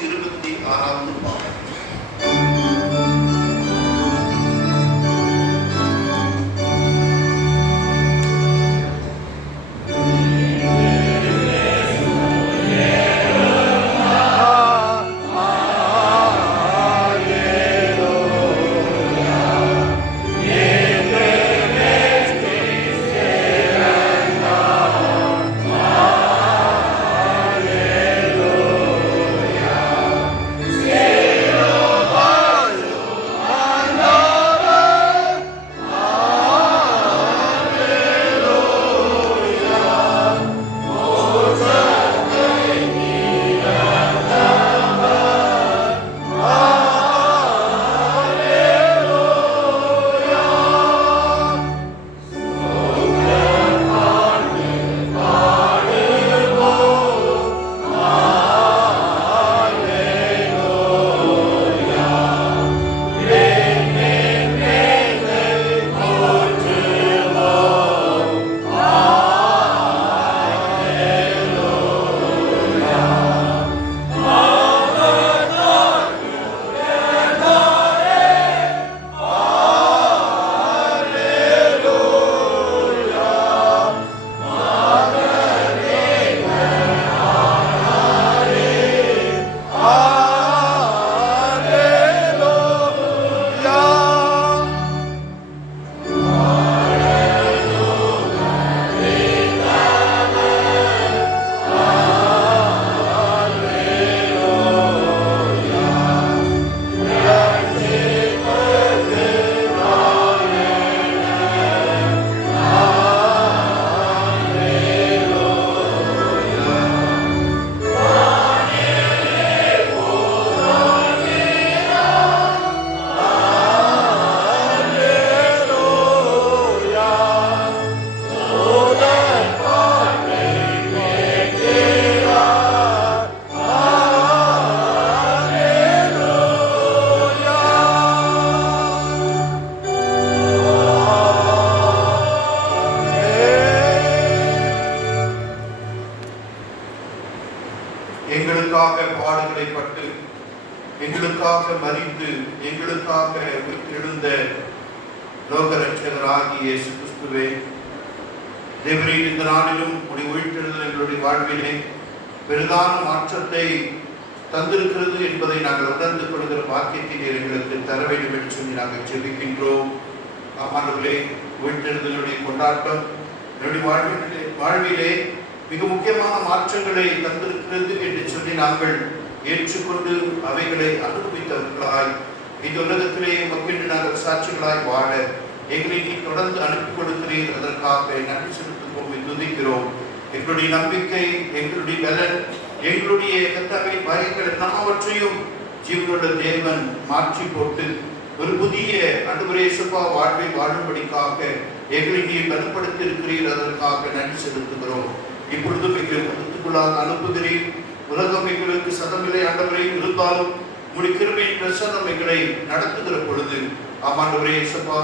126வது பாடல். எங்களுக்காக பாடுகளை பட்டு, எங்களுக்காக மரித்து, எங்களுக்காக எழுந்த லோகரட்சகராகிய இயேசு கிறிஸ்துவே, தேவரீர் இந்த நாளிலும் உடைய உயிர்த்தெழுதல் எங்களுடைய வாழ்விலே பெரிதான மாற்றத்தை தந்திருக்கிறது என்பதை நாங்கள் உணர்ந்து கொள்கிற பாக்கியத்தை எங்களுக்கு தர வேண்டும் என்று சொல்லி நாங்கள் ஜெபிக்கின்றோம். ஆமாண்டவர்களே, உயிர்த்தெழுதலுடைய கொண்டாட்டம் என்னுடைய வாழ்விலே மிக முக்கியமான மாற்றங்களை தந்திருக்கிறது என்று சொல்லி நாங்கள் ஏற்றுக்கொண்டு அவைகளை அனுபவித்தவர்களாய் இந்த உலகத்திலே மக்கள் நாங்கள் சாட்சிகளாய் வாழ எங்களை நீ தொடர்ந்து அனுப்பி கொடுக்கிறீர். அதற்காக நன்றி செலுத்துவோம், துதிக்கிறோம். எங்களுடைய நம்பிக்கை, எங்களுடைய பலன், எங்களுடைய கர்த்தாவே பயங்கள் எல்லாவற்றையும் ஜீவனுள்ள தேவன் மாற்றி போட்டு ஒரு புதிய ஆண்டவரே இயேசுவா வாழ்வை வாழும்படிக்காக எங்களை நீ பலப்படுத்தி இருக்கிறீர். அதற்காக நன்றி செலுத்துகிறோம். இப்பொழுதும் எங்கள் கருத்துக்குள்ளாக அனுப்புகிறீர். உலகம் எங்களுக்கு சதமில்லை ஆண்டவரே, இருந்தாலும் உங்களுடைய கிருபையின் பிரசன்னம் எங்களை நடத்துகிற பொழுது ஆமாண்டவரே இயேசுவா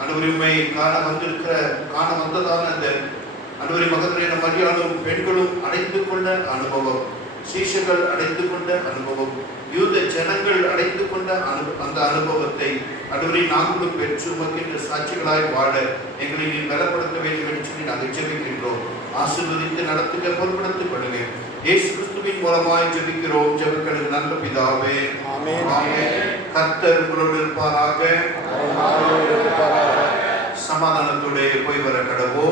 ஆண்டவரே உம்மை காண வந்ததான அந்த ஆண்டவரே மகதலேன மரியாளும் பெண்களும் அடைந்து கொண்ட அனுபவம், சீஷர்கள் அடைந்து கொண்ட அனுபவம், யூத ஜனங்கள் அடைந்து கொண்ட அந்த அனுபவத்தை ஆண்டவரே நாங்களும் பெற்று உமக்கென்று சாட்சிகளாய் வாழ எங்களை நீ பலப்படுத்த வேண்டும் என்று சொல்லி நாங்கள் ஜெபிக்கின்றோம். ஆசீர்வதித்து நடத்துக, பொறுப்படுத்தப்படுவேன். இயேசு கிறிஸ்துவின் மூலமாய் ஜெபிக்கிறோம். ஜெபங்களுக்கு நல்ல பிதாவே, ஆமென். கர்த்தர் உங்களோடு இருப்பாராக. சமாதானத்தோடு போய் வர கடவோம்.